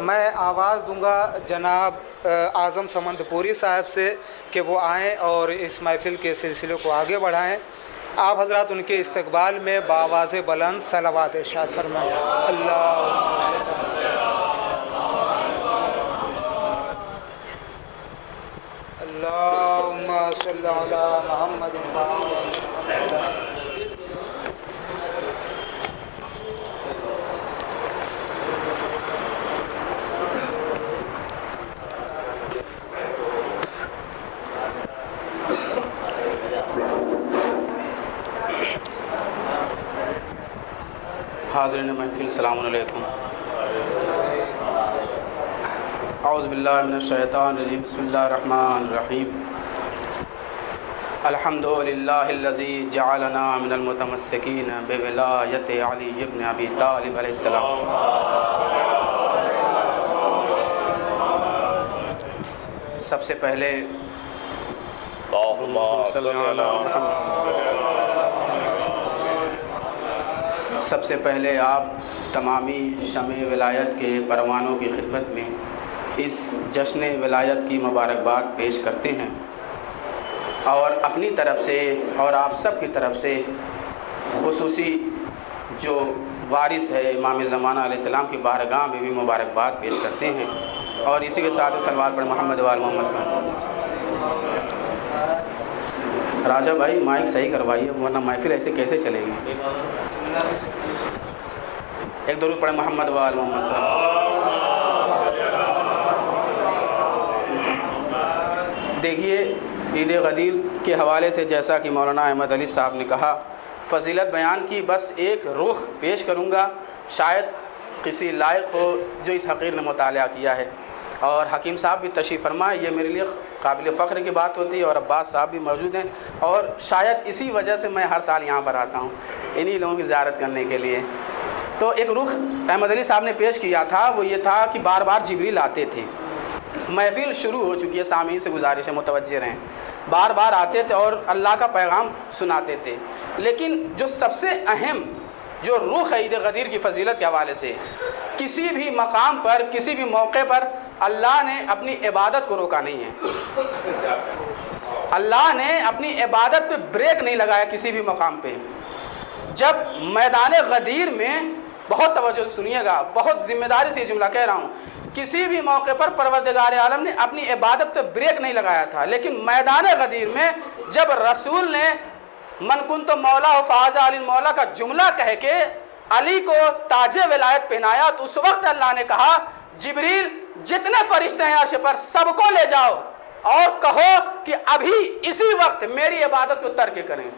میں آواز دوں گا جناب اعظم سمندپوری صاحب سے کہ وہ آئیں اور اس محفل کے سلسلے کو آگے بڑھائیں۔ آپ حضرات ان کے استقبال میں بآواز بلند صلوات ارشاد فرمائیں۔ اللہم صلی علی محمد حاضرین محفل السلام علیکم۔ اعوذ باللہ من الشیطان الرجیم، بسم اللہ الرحمن الرحیم۔ الحمد للہ الذی جعلنا من المتمسکین بولایت علی ابن ابی طالب علیہ السلام۔ سب سے پہلے آپ تمامی شمع ولایت کے پروانوں کی خدمت میں اس جشن ولایت کی مبارکباد پیش کرتے ہیں، اور اپنی طرف سے اور آپ سب کی طرف سے خصوصی جو وارث ہے امام زمانہ علیہ السلام کی بارگاہ میں بھی مبارکباد پیش کرتے ہیں، اور اسی کے ساتھ صلوات پر محمد وآل محمد پر۔ راجہ بھائی مائک صحیح کروائیے ورنہ محفل ایسے کیسے چلے گی۔ ایک درود پڑھیں محمد وآل محمد پر۔ دیکھیے عید غدیر کے حوالے سے جیسا کہ مولانا احمد علی صاحب نے کہا، فضیلت بیان کی بس ایک رخ پیش کروں گا، شاید کسی لائق ہو جو اس حقیر نے مطالعہ کیا ہے، اور حکیم صاحب بھی تشریف فرمائے، یہ میرے لیے قابل فخر کی بات ہوتی ہے، اور عباس صاحب بھی موجود ہیں، اور شاید اسی وجہ سے میں ہر سال یہاں پر آتا ہوں انہی لوگوں کی زیارت کرنے کے لیے۔ تو ایک رخ احمد علی صاحب نے پیش کیا تھا، وہ یہ تھا کہ بار بار جبریل آتے تھے۔ محفل شروع ہو چکی ہے، سامعین سے گزارش ہے متوجہ رہیں، بار بار آتے تھے اور اللہ کا پیغام سناتے تھے، لیکن جو سب سے اہم جو رخ ہے عید غدیر کی فضیلت کے حوالے سے، کسی بھی مقام پر کسی بھی موقع پر اللہ نے اپنی عبادت کو روکا نہیں ہے، اللہ نے اپنی عبادت پہ بریک نہیں لگایا کسی بھی مقام پہ۔ جب میدان غدیر میں بہت توجہ سنیے گا، بہت ذمہ داری سے یہ جملہ کہہ رہا ہوں، کسی بھی موقع پر پروردگار عالم نے اپنی عبادت پہ بریک نہیں لگایا تھا، لیکن میدان غدیر میں جب رسول نے من کنت مولا و فاز علی مولا کا جملہ کہہ کے علی کو تاج ولایت پہنایا، تو اس وقت اللہ نے کہا جبریل جتنے فرشتے ہیں عرش پر سب کو لے جاؤ اور کہو کہ ابھی اسی وقت میری عبادت کو ترک کریں،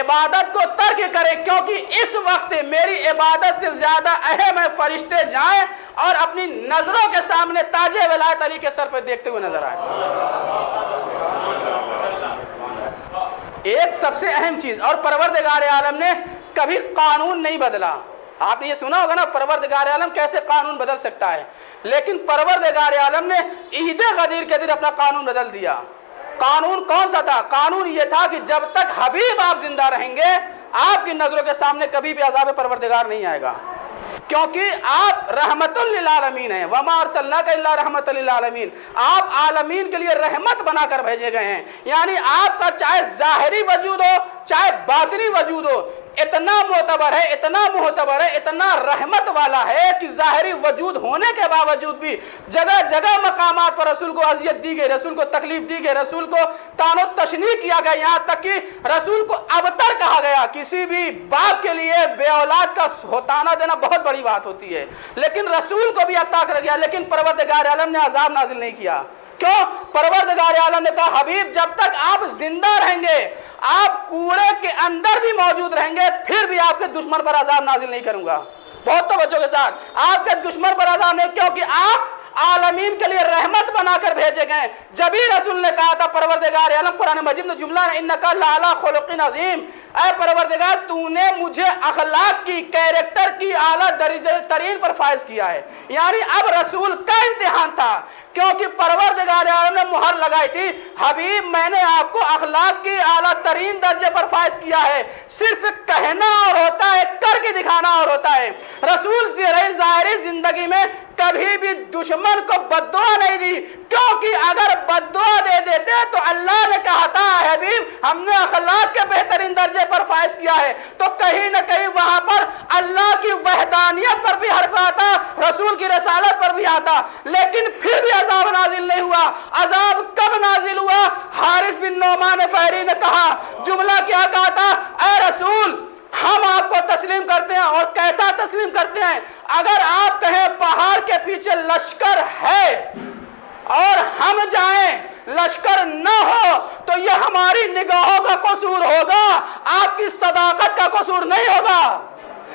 عبادت کو ترک کریں، کیونکہ اس وقت میری عبادت سے زیادہ اہم ہے فرشتے جائیں اور اپنی نظروں کے سامنے تاج ولایت علی کے سر پر دیکھتے ہوئے نظر آئے۔ ایک سب سے اہم چیز، اور پروردگار عالم نے کبھی قانون نہیں بدلا۔ آپ نے یہ سنا ہوگا نا پروردگار عالم کیسے قانون بدل سکتا ہے، لیکن پروردگار عالم نے عید غدیر کے دن اپنا قانون بدل دیا۔ قانون کون سا تھا؟ قانون یہ تھا کہ جب تک حبیب آپ زندہ رہیں گے آپ کی نظروں کے سامنے کبھی بھی عذاب پروردگار نہیں آئے گا، کیونکہ آپ رحمت للعالمین ہیں، وما ارسلناک الا رحمت للعالمین، آپ عالمین کے لیے رحمت بنا کر بھیجے گئے ہیں، یعنی آپ کا چاہے ظاہری وجود ہو چاہے باطنی وجود ہو اتنا معتبر ہے، اتنا معتبر ہے، اتنا رحمت والا ہے کہ ظاہری وجود ہونے کے باوجود بھی جگہ جگہ مقامات پر رسول کو اذیت دی گئی، رسول کو تکلیف دی گئی، رسول کو طعن و تشنیع کیا گیا، یہاں تک کہ رسول کو ابتر کہا گیا۔ کسی بھی باپ کے لیے بے اولاد کا ہوتانا دینا بہت بڑی بات ہوتی ہے، لیکن رسول کو بھی عطا کر گیا، لیکن پروردگار عالم نے عذاب نازل نہیں کیا۔ کیوں؟ پروردگار عالم نے کہا حبیب جب تک آپ زندہ رہیں گے، آپ کوڑے کے اندر بھی موجود رہیں گے، پھر بھی آپ کے دشمن پر عذاب نازل نہیں کروں گا۔ بہت توجہ کے ساتھ، آپ کے دشمن پر عذاب نہیں، کیونکہ آپ عالمین کے لیے رحمت بنا کر بھیجے گئے۔ جب ہی رسول نے کہا تھا پروردگار عالم، قرآن مجید میں جملہ ہے انک لعلی خلق عظیم، اے پروردگار تو نے مجھے اخلاق کی، کیریکٹر کی اعلیٰ درجہ ترین پر فائز کیا ہے، یعنی اب رسول کا امتحان تھا، کیونکہ پروردگار عالم نے مہر لگائی تھی حبیب میں نے آپ کو اخلاق کی اعلیٰ ترین درجے پر فائز کیا ہے، صرف کہنا اور ہوتا ہے، کر کے دکھانا اور ہوتا ہے۔ رسول ظاہری زندگی میں کبھی दुश्मन को बद्दुआ नहीं दी, क्योंकि अगर बद्दुआ दे देते तो अल्लाह ने कहा था हबीब हमने अखलाक के बेहतरीन दर्जे पर फाइज किया है, तो कहीं ना कहीं वहां पर अल्लाह की वहदानियत पर भी हर्फ आता, रसूल की रसालत पर भी आता, लेकिन फिर भी अजाब नाजिल नहीं हुआ। अजाब कब नाजिल हुआ? हारिस बिन नोमान फहरी ने कहा, जुमला क्या कहा था, ऐ रसूल हम आपको तस्लीम करते हैं। और कैसा तस्लीम करते हैं? अगर आप कहें पहाड़ के पीछे लश्कर है और हम जाएं, लश्कर न हो, तो यह हमारी निगाहों का कसूर होगा, आपकी सदाकत का कसूर नहीं होगा।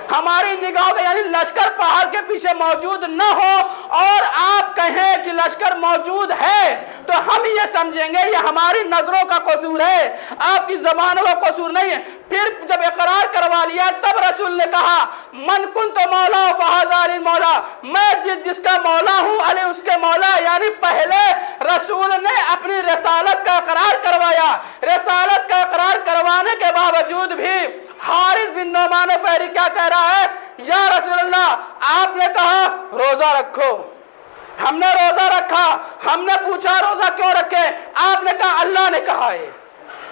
हमारी निगाहों का यानी लश्कर पहाड़ के पीछे मौजूद न हो और आप कहें कि लश्कर मौजूद है, तो हम ये समझेंगे ये हमारी नजरों का कसूर है, आपकी जबानों का कसूर नहीं है। फिर जब इकरार करवा लिया तब रसूल ने कहा, मन कुन तो मौला फहाजारी मौला, मैं जिसका मौला हूं अली उसके मौला। यानी पहले रसूल ने अपनी रसालत का इकरार करवाया, रसालत का इकरार करवाने के बावजूद भी हारिस बिन नोमान फहरी क्या कह रहा है, या रसूलल्लाह आपने कहा रोजा रखो, हमने रोजा रखा, हमने पूछा रोजा क्यों रखे, आपने कहा अल्लाह ने कहा है।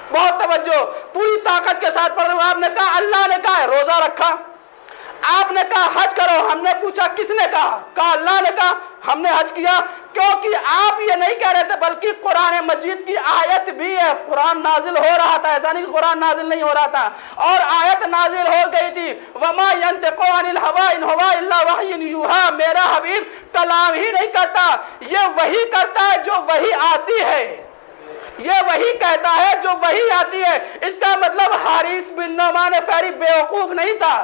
बहुत तवज्जो, पूरी ताकत के साथ पढ़ रहे हो, आपने कहा अल्लाह ने कहा है रोजा रखा। आपने कहा हज करो, हमने पूछा किसने कहा अल्लाह ने कहा, हमने हज किया। क्योंकि आप ये नहीं कह रहे थे, बल्कि कुरान मजीद की आयत भी है, कुरान नाजिल हो रहा था, ऐसा नहीं कि कुरान नाजिल नहीं हो रहा था, और आयत नाजिल हो गई थी, वमा यंतिकु अनिल हवा इन हुवा इल्ला वह्युन यूहा, मेरा हबीब कलाम ही नहीं करता, ये वही करता है जो वही आती है, ये वही कहता है जो वही आती है। इसका मतलब हारिस बिन नोमान फहरी बेवकूफ नहीं था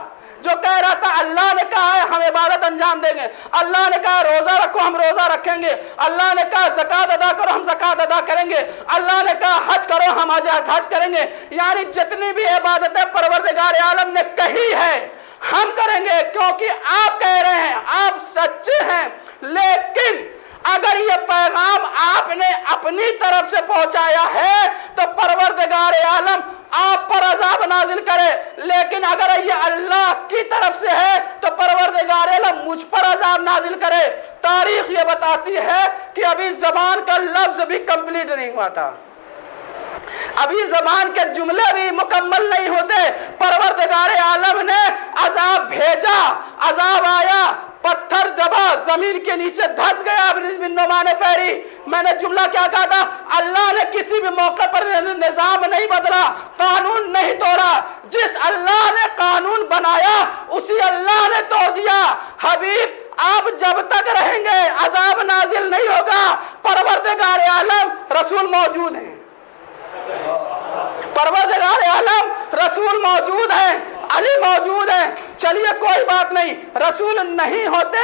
जो कह रहा था अल्लाह ने कहा है हम इबादत अंजाम देंगे, अल्लाह ने कहा रोजा रखो हम रोजा रखेंगे, अल्लाह ने कहा ज़कात अदा करो हम ज़कात अदा करेंगे, अल्लाह ने कहा हज करो हम हज करेंगे। यानी जितनी भी इबादतें परवरदिगार आलम ने कही है हम करेंगे, क्योंकि आप कह रहे हैं आप सच्चे हैं। लेकिन अगर ये पैगाम आपने अपनी तरफ से पहुंचाया है तो परवरदिगार आलम आप पर अजाब नाजिल करे, लेकिन अगर ये अल्लाह की तरफ से है तो परवरदिगार आलम मुझ पर अजाब नाजिल करे। तारीख ये बताती है कि अभी जबान का लफ्ज भी कंप्लीट नहीं हुआ था, अभी जबान के जुमले भी मुकम्मल नहीं होते, परवरदिगार आलम ने अजाब भेजा, अजाब आया, पत्थर दबा, जमीन के नीचे धंस गया बिन नोमान फहरी। मैंने जुमला क्या कहा था, अल्लाह ने किसी भी मौके पर निजाम नहीं बदला, कानून नहीं तोड़ा, जिस अल्लाह ने कानून बनाया उसी अल्लाह ने तोड़ दिया। हबीब आप जब तक रहेंगे अजाब नाजिल नहीं होगा, परवरदिगार आलम रसूल मौजूद हैं, परवरदिगार आलम रसूल मौजूद है, अली मौजूद है। चलिए कोई बात नहीं, रसूल नहीं होते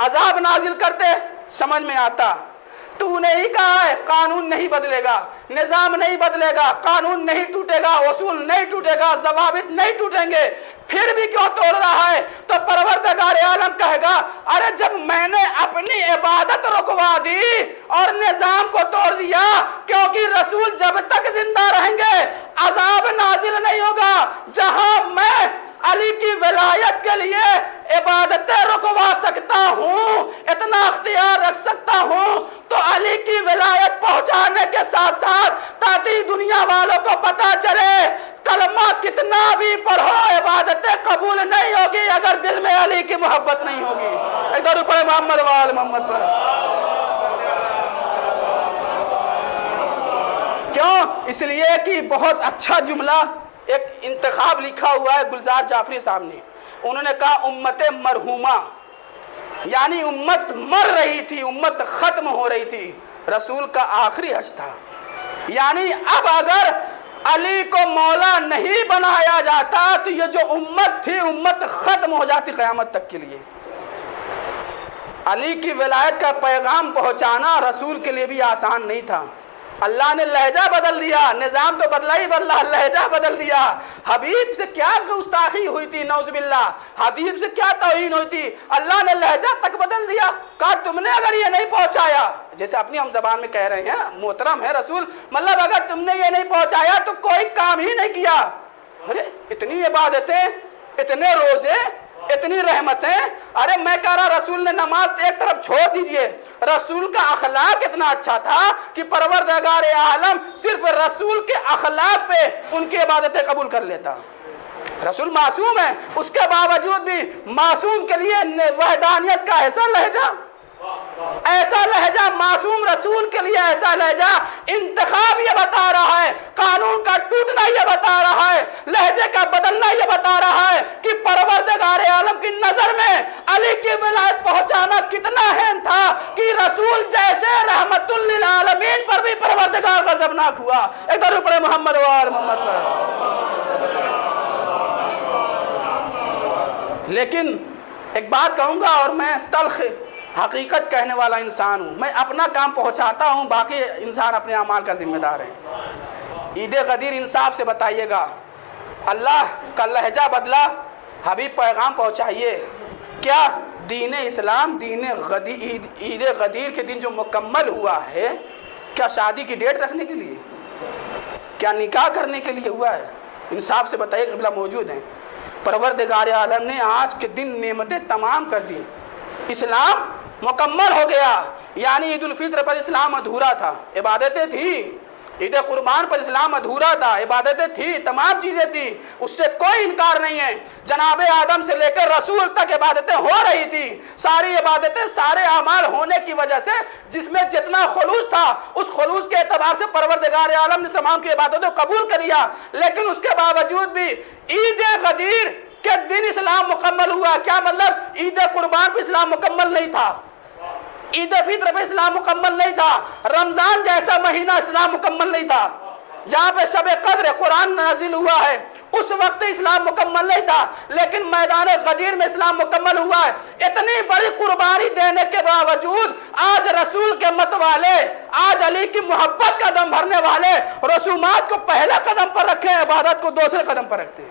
अजाब नाजिल करते, समझ में आता। तूने ही कहा है कानून नहीं बदलेगा, निजाम नहीं बदलेगा, कानून नहीं टूटेगा, उसूल नहीं टूटेगा, ज़वाबित नहीं टूटेंगे, फिर भी क्यों तोड़ रहा है? तो परवरदिगार आलम कहेगा अरे जब मैंने अपनी इबादत रुकवा दी और निजाम को तोड़ दिया, क्योंकि रसूल जब तक जिंदा रहेंगे अजाब नाजिल नहीं होगा। जहां मैं अली की विलायत के लिए इबादतें रुकवा सकता हूँ, इतना अख्तियार रख सकता हूँ, तो अली की विलायत पहुंचाने के साथ साथ ताकि दुनिया वालों को पता चले कलमा कितना भी पढ़ो इबादतें कबूल नहीं होगी अगर दिल में अली की मोहब्बत नहीं होगी। इधर ऊपर मोहम्मद वाल मोहम्मद पर क्यों? इसलिए कि बहुत अच्छा जुमला एक इंतखाब लिखा हुआ है गुलजार जाफरी साहब ने, उन्होंने कहा उम्मत मरहूमा, यानी उम्मत मर रही थी, उम्मत खत्म हो रही थी, रसूल का आखिरी हज था। यानी अब अगर अली को मौला नहीं बनाया जाता तो ये जो उम्मत थी उम्मत खत्म हो जाती क़यामत तक के लिए। अली की विलायत का पैगाम पहुंचाना रसूल के लिए भी आसान नहीं था। अल्लाह ने लहजा बदल दिया, निजाम तो बदला ही बदला, लहजा बदल दिया। हबीब से क्या गुस्ताखी हुई थी, नौजुबिल्लाह, हबीब से क्या तौहीन हुई थी, अल्लाह ने लहजा तक बदल दिया। कहा तुमने अगर ये नहीं पहुंचाया, जैसे अपनी हम जबान में कह रहे हैं मोहतरम है रसूल, मतलब अगर तुमने ये नहीं पहुंचाया तो कोई काम ही नहीं किया। अरे इतनी इबादतें, इतने रोजे, इतनी रहमतें। अरे मैं कह रहा रसूल ने नमाज एक तरफ छोड़ दीजिए, रसूल का अखलाक इतना अच्छा था कि परवरदिगार आलम सिर्फ रसूल के अखलाक पे उनकी इबादतें कबूल कर लेता। रसूल मासूम है, उसके बावजूद भी मासूम के लिए वहदानियत का ऐसा लहजा मासूम रसूल के लिए ऐसा लहजा, इंतखाब ये बता रहा है, कानून का टूटना ये बता रहा है, लहजे का बदलना ये बता रहा है कि परवरदिगार आलम की नजर में अली की विलायत पहुंचाना कितना अहम था कि रसूल जैसे रहमतुल लिल आलमीन पर भी परवरदिगार गज़बनाक हुआ। एक बार पढ़े मोहम्मद वाल मोहम्मद पर। लेकिन एक बात कहूंगा, और मैं तल्ख हकीकत कहने वाला इंसान हूँ, मैं अपना काम पहुँचाता हूँ, बाकी इंसान अपने अमाल का जिम्मेदार है। ईद गदीर इंसाफ से बताइएगा, अल्लाह का लहजा बदला, हबीब पैगाम पहुँचाइए। क्या दीन इस्लाम ईद गदीर के दिन जो मुकम्मल हुआ है, क्या शादी की डेट रखने के लिए, क्या निकाह करने के लिए हुआ है? इंसाफ से बताइए, क़िबला मौजूद हैं। परवरदिगार आलम ने आज के दिन नेमतें तमाम कर दी, इस्लाम मुकम्मल हो गया। यानी ईद उल फित्र पर इस्लाम अधूरा था, इबादतें थी, ईद कुर्बान पर इस्लाम अधूरा था, इबादतें थी, तमाम चीज़ें थी, उससे कोई इनकार नहीं है। जनाब आदम से लेकर रसूल तक इबादतें हो रही थी, सारी इबादतें सारे अमाल होने की वजह से जिसमें जितना खुलूस था, उस खुलूस के एतबार से परवरदिगार आलम ने तमाम की इबादतों को कबूल कर लिया। लेकिन उसके बावजूद भी ईद गदीर के दिन इस्लाम मुकम्मल हुआ। क्या मतलब? ईद कुर्बान पर इस्लाम मुकम्मल नहीं था, ईद फित्र पे इस्लाम मुकम्मल नहीं था, रमजान जैसा महीना इस्लाम मुकम्मल नहीं था, जहाँ पे शब कद्र कुरान नाजिल हुआ है उस वक्त इस्लाम मुकम्मल नहीं था। लेकिन मैदान गदीर में इस्लाम मुकम्मल हुआ है। इतनी बड़ी कुर्बानी देने के बावजूद आज रसूल के मत वाले, आज अली की मोहब्बत का दम भरने वाले रसूमात को पहले कदम पर रखे, इबादत को दूसरे कदम पर रखते हैं।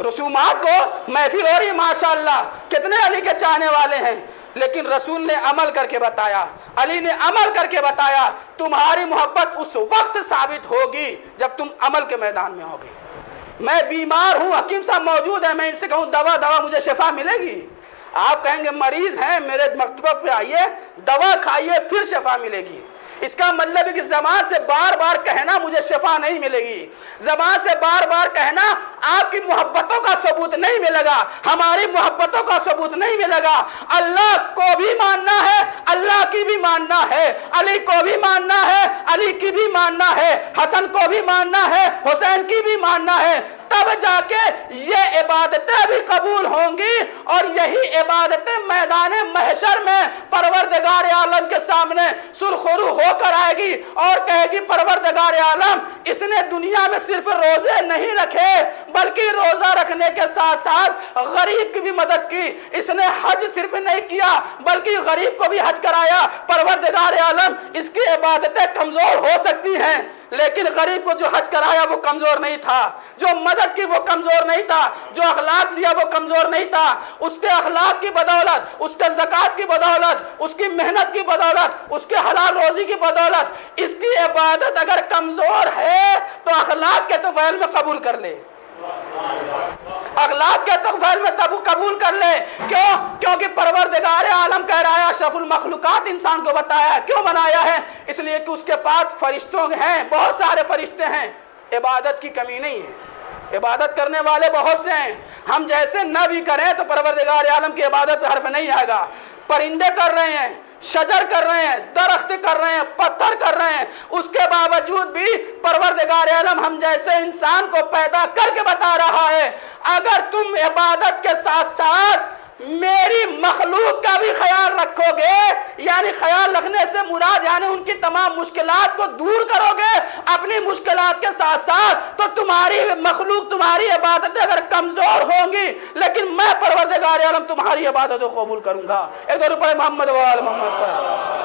रसूमात को महफिल हो रही, माशाअल्लाह, कितने अली के चाहने वाले हैं, लेकिन रसूल ने अमल करके बताया, अली ने अमल करके बताया। तुम्हारी मोहब्बत उस वक्त साबित होगी जब तुम अमल के मैदान में होगे। मैं बीमार हूं, हकीम साहब मौजूद है, मैं इनसे कहूं दवा मुझे शिफा मिलेगी? आप कहेंगे मरीज हैं, मेरे मकतब पे आइए, दवा खाइए, फिर शिफा मिलेगी। इसका मतलब है कि ज़बान से बार बार कहना मुझे शिफा नहीं मिलेगी, ज़बान से बार बार कहना आपकी मोहब्बतों का सबूत नहीं मिलेगा, हमारी मोहब्बतों का सबूत नहीं मिलेगा। अल्लाह को भी मानना है, अल्लाह की भी मानना है, अली को भी मानना है, अली की भी मानना है, हसन को भी मानना है, हुसैन की भी मानना है, तब जाके ये इबादतें भी कबूल होंगी। और यही इबादतें मैदान महशर में परवरदिगार आलम के सामने सुरखरू होकर आएगी और कहेगी परवरदिगार आलम इसने दुनिया में सिर्फ रोजे नहीं रखे, बल्कि रोजा रखने के साथ साथ गरीब की भी मदद की। इसने हज सिर्फ नहीं किया बल्कि गरीब को भी हज कराया। परवरदिगार आलम इसकी इबादतें कमजोर हो सकती हैं, लेकिन गरीब को जो हज कराया वो कमजोर नहीं था, जो मदद की वो कमजोर नहीं था, जो अखलाक दिया वो कमजोर नहीं था। उसके अखलाक की बदौलत, उसके ज़कात की बदौलत, उसकी मेहनत की बदौलत, उसके हलाल रोजी की बदौलत इसकी इबादत अगर कमजोर है तो अखलाक के तोफैल में कबूल कर ले, अखलाक के तोफैल में तब कबूल कर ले। क्यों? क्योंकि परवरदिगार आलम कह रहा है अशरफुल मखलूकात इंसान को बताया है, क्यों बनाया है? इसलिए कि उसके पास फरिश्तों हैं, बहुत सारे फरिश्ते हैं, इबादत की कमी नहीं है, इबादत करने वाले बहुत से हैं। हम जैसे न भी करें तो परवरदिगार आलम की इबादत पे हर्फ नहीं आएगा। परिंदे कर रहे हैं, शजर कर रहे हैं, दरख्त कर रहे हैं, पत्थर कर रहे हैं, उसके बावजूद भी परवरदिगार आलम हम जैसे इंसान को पैदा करके बता रहा है अगर तुम इबादत के साथ साथ मेरी मखलूक का भी ख्याल रखोगे, यानी ख्याल रखने से मुराद यानी उनकी तमाम मुश्किलात को दूर करोगे अपनी मुश्किलात के साथ साथ, तो तुम्हारी मखलूक, तुम्हारी इबादतें अगर कमजोर होंगी लेकिन मैं परवरदिगार आलम तुम्हारी इबादतों को कबूल करूंगा। एक दो रुपए मोहम्मद वाल मोहम्मद पर।